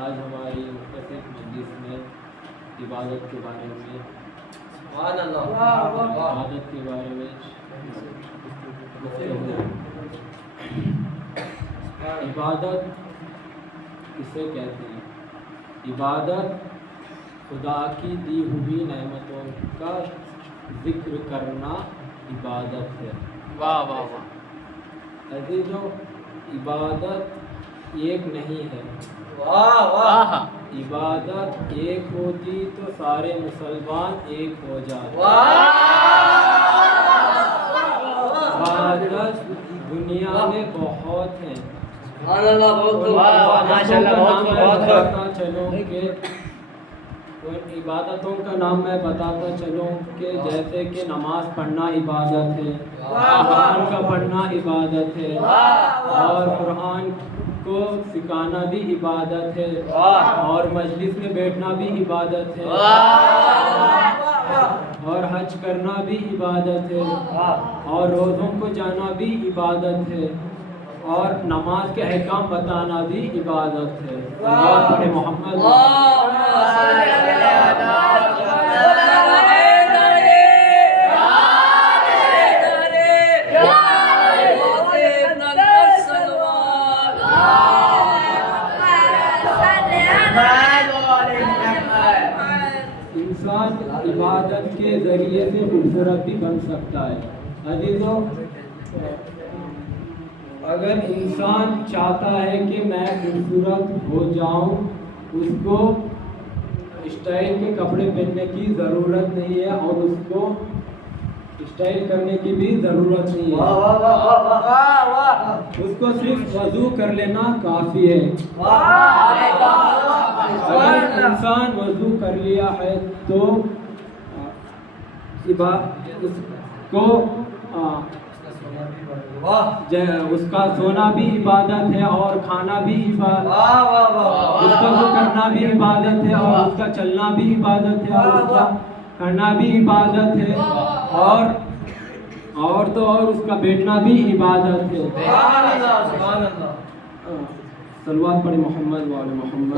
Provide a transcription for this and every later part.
آج ہماری مختصر مجلس میں عبادت کے بارے میں عبادت کسے کہتے ہیں؟ عبادت خدا کی دی ہوئی نعمتوں کا ذکر کرنا عبادت ہے۔ واہ واہ واہ، عزیزو، عبادت ایک نہیں ہے۔ واہ واہ، عبادت ایک ہوتی تو سارے مسلمان ایک ہو جاتے۔ عبادت دنیا میں بہت ہیں۔ عبادتوں کا نام میں بتاتا چلوں کہ جیسے کہ نماز پڑھنا عبادت ہے، قرآن کا پڑھنا عبادت ہے، اور قرآن کو سکھانا بھی عبادت ہے، اور مجلس میں بیٹھنا بھی عبادت ہے، اور حج کرنا بھی عبادت ہے، اور روزوں کو جانا بھی عبادت ہے، اور نماز کے احکام بتانا بھی عبادت ہے۔ اللہ پڑھے محمد۔ انسان عبادت کے ذریعے سے خوبصورت بھی بن سکتا ہے۔ عزیزو، اگر انسان چاہتا ہے کہ میں خوبصورت ہو جاؤں، اس کو اسٹائل کے کپڑے پہننے کی ضرورت نہیں ہے، اور اس کو اسٹائل کرنے کی بھی ضرورت نہیں ہے۔ اس کو صرف وضو کر لینا کافی ہے۔ اگر انسان وضو کر لیا ہے تو اس کو اس کا سونا بھی عبادت ہے، اور کھانا بھی عبادت، اس کا وہ کرنا بھی عبادت ہے، اور اس کا چلنا بھی عبادت ہے، اور اس کا کرنا بھی عبادت ہے، اور تو اور اس کا بیٹھنا بھی عبادت ہے۔ صلوات پڑھیں محمد وعلی محمد۔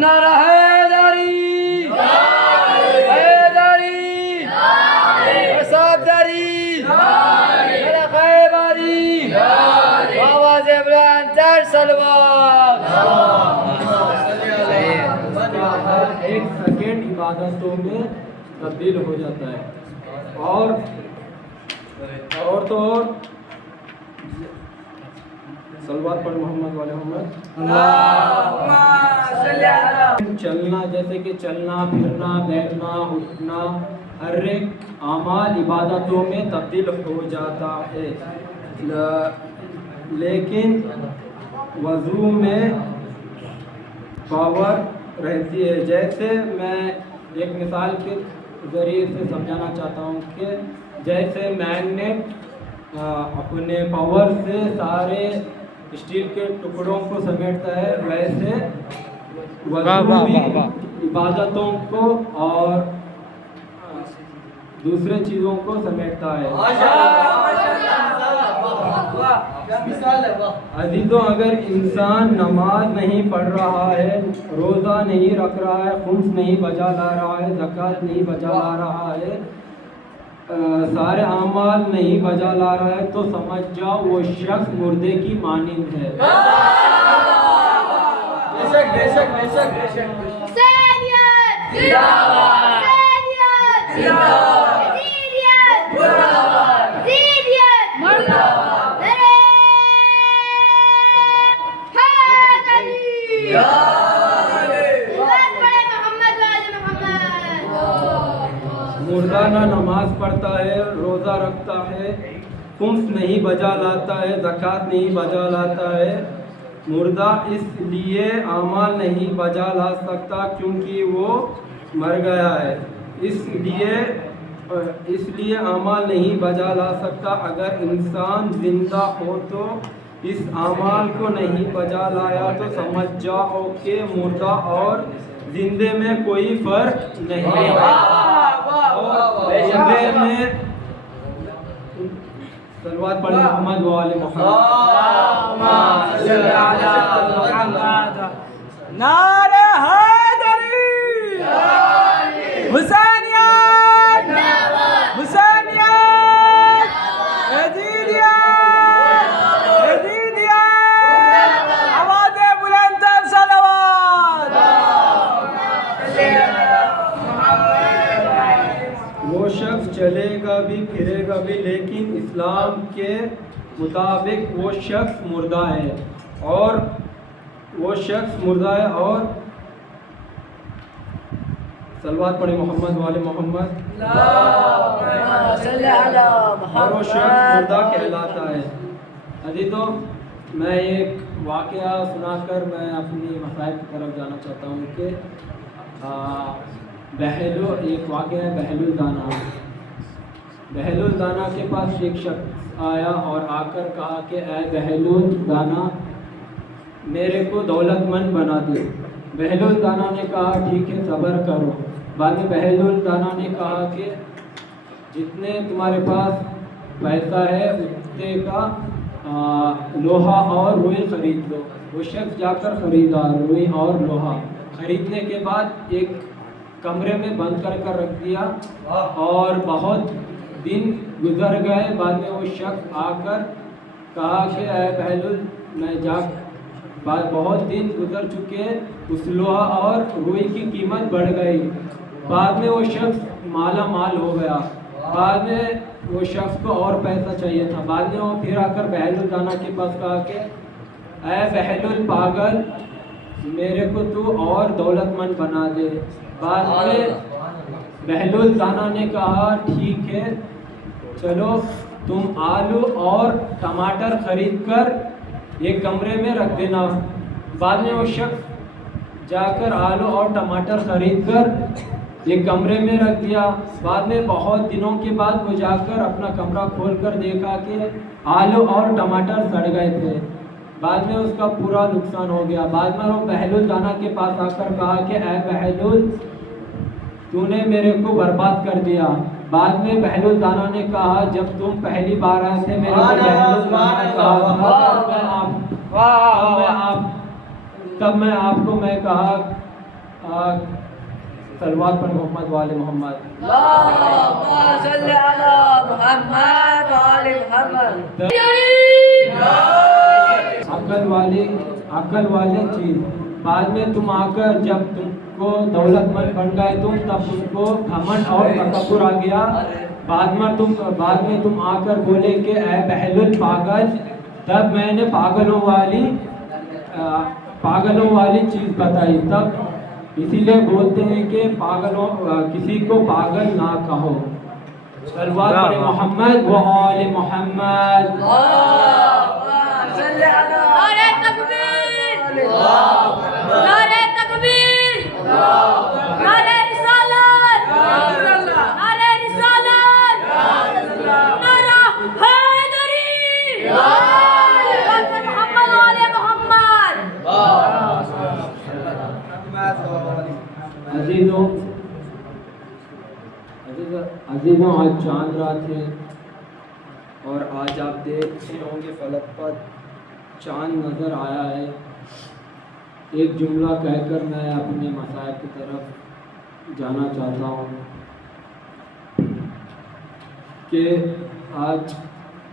نعرہ حیدری، حیدری، صدری، خیبری، آواز بلند تر صلوات۔ ایک سیکنڈ عبادتوں میں تبدیل ہو جاتا ہے، اور تو اور صلوات پر محمد والے محمد۔ چلنا، جیسے کہ چلنا پھرنا، بیٹھنا اٹھنا، ہر ایک اعمال عبادتوں میں تبدیل ہو جاتا ہے، لیکن وضو میں پاور رہتی ہے۔ جیسے میں ایک مثال کے ذریعے سے سمجھانا چاہتا ہوں کہ جیسے میگنیٹ اپنے پاور سے سارے اسٹیل کے ٹکڑوں کو سمیٹتا ہے، ویسے وضو بھی عبادتوں کو اور دوسرے چیزوں کو سمیٹتا ہے۔ عزیزوں، اگر انسان نماز نہیں پڑھ رہا ہے، روزہ نہیں رکھ رہا ہے، خمس نہیں بجا لا رہا ہے، زکوٰۃ نہیں بجا لا رہا ہے، سارے اعمال نہیں بجا لا رہا ہے، تو سمجھ جاؤ وہ شخص مردے کی مانند ہے۔ مردہ نہ نماز پڑھتا ہے، روزہ رکھتا ہے، خمس نہیں بجا لاتا ہے، زکوٰۃ نہیں بجا لاتا ہے، مردہ اس لیے اعمال نہیں بجا لا سکتا کیونکہ وہ مر گیا ہے، اس لیے اعمال نہیں بجا لا سکتا۔ اگر انسان زندہ ہو تو اس اعمال کو نہیں بجا لایا تو سمجھ جاؤ کہ مردہ اور زندے میں کوئی فرق نہیں ہے۔ सलवात पढ़े मोहम्मद वाले मोहम्मद। नारे हैदरी हुसैनियत हुसैनियत यजीदियत यजीदियत आवाज़े बुलंद तब सलवात। वो शख्स चलेगा भी फिरेगा भी लेकिन इस्लाम के मुताबिक वो शख्स मुर्दा है और सलवात पढ़े मोहम्मद वाले मोहम्मद। और वो शख्स मुर्दा कहलाता है। अजीजों, मैं एक वाक़या सुनाकर मैं अपनी मसाइल की तरफ जाना चाहता हूँ कि एक वाक़या है बहलुल दाना के पास एक शख्स आया और आकर कहा कि ऐ बहलुल दाना, मेरे को दौलतमंद बना दे। बहलुल दाना ने कहा ठीक है, सब्र करो। बाद में बहलुल दाना ने कहा कि जितने तुम्हारे पास पैसा है उतने का लोहा और रुई खरीद लो। वो शख्स जाकर ख़रीदा रुई और लोहा। ख़रीदने के बाद एक कमरे में बंद कर रख दिया और बहुत दिन गुजर गए। बाद में वो शख्स आकर कहा कि ऐ बहलुल, बहुत दिन गुजर चुके, उस लोहा और रुई की कीमत बढ़ गई। बाद में वो शख्स माला माल हो गया। बाद में वो शख्स को और पैसा चाहिए था। बाद में वो फिर आकर बहलुल दाना के पास कहा कि ऐ बहलुल पागल, मेरे को तू और दौलतमंद बना दे। बाद में बहलुल दाना ने कहा ठीक है, चलो तुम आलू और टमाटर खरीद कर एक कमरे में रख देना। बाद में वो शख्स जाकर आलू और टमाटर खरीद कर एक कमरे में रख दिया। बाद में बहुत दिनों के बाद वो जाकर अपना कमरा खोल कर देखा कि आलू और टमाटर सड़ गए थे। बाद में उसका पूरा नुकसान हो गया। बाद में वो बहलुल दाना के पास आकर कहा कि ऐ बहलुल, तूने मेरे को बर्बाद कर दिया। बाद में बहलुल दाना ने कहा जब तुम पहली बार आए थे मेरे को बहलुल दाना ने कहा तब मैं आपको मैं कहा सलवात पर मोहम्मद वाले मोहम्मद। अकल वाली चीज। बाद में तुम आकर जब तुमको दौलतमंद बन गए तुम, तब तुमको घमंड और तकब्बुर आ गया। बाद में तुम आकर बोले कि ऐ बहलुल पागल, तब मैंने पागलों वाली चीज बताई। तब इसीलिए बोलते हैं कि किसी को पागल ना कहो। सलवात पर मोहम्मद व आले मोहम्मद। नारे तकबीर, नारे तकबीर, नारे रिसालत, नारे रिसालत, नारा हैदरी, मोहम्मद वाले मोहम्मद। अजीजों, आज चांद रात है और आज आप देखते होंगे फलक पर चांद नज़र आया है। एक जुमला कहकर मैं अपने मसाइल की तरफ जाना चाहता हूँ कि आज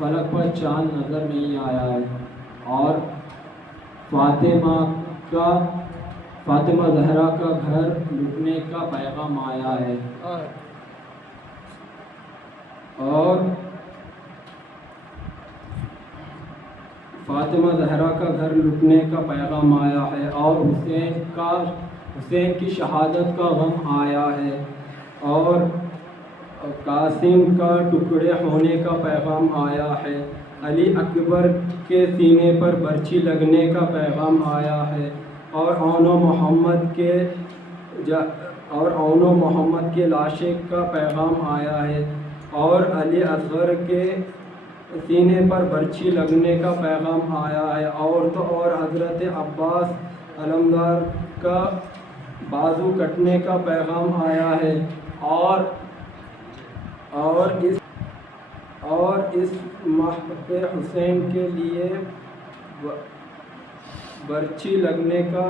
फलक पर चांद नज़र नहीं आया है और फातिमा ज़हरा का घर लुटने का पैगाम आया है। और फातिमा ज़हरा का घर लुटने का पैगाम आया है और हुसैन की शहादत का गम आया है और कासिम का टुकड़े होने का पैगाम आया है। अली अकबर के सीने पर बर्छी लगने का पैगाम आया है और औनो मोहम्मद के लाशे का पैगाम आया है और अली असगर के सीने पर बर्छी लगने का पैगाम आया है और हज़रत अब्बास अलमदार का बाजू कटने का पैगाम आया है और اور اس محب حسین کے لیے برچی لگنے کا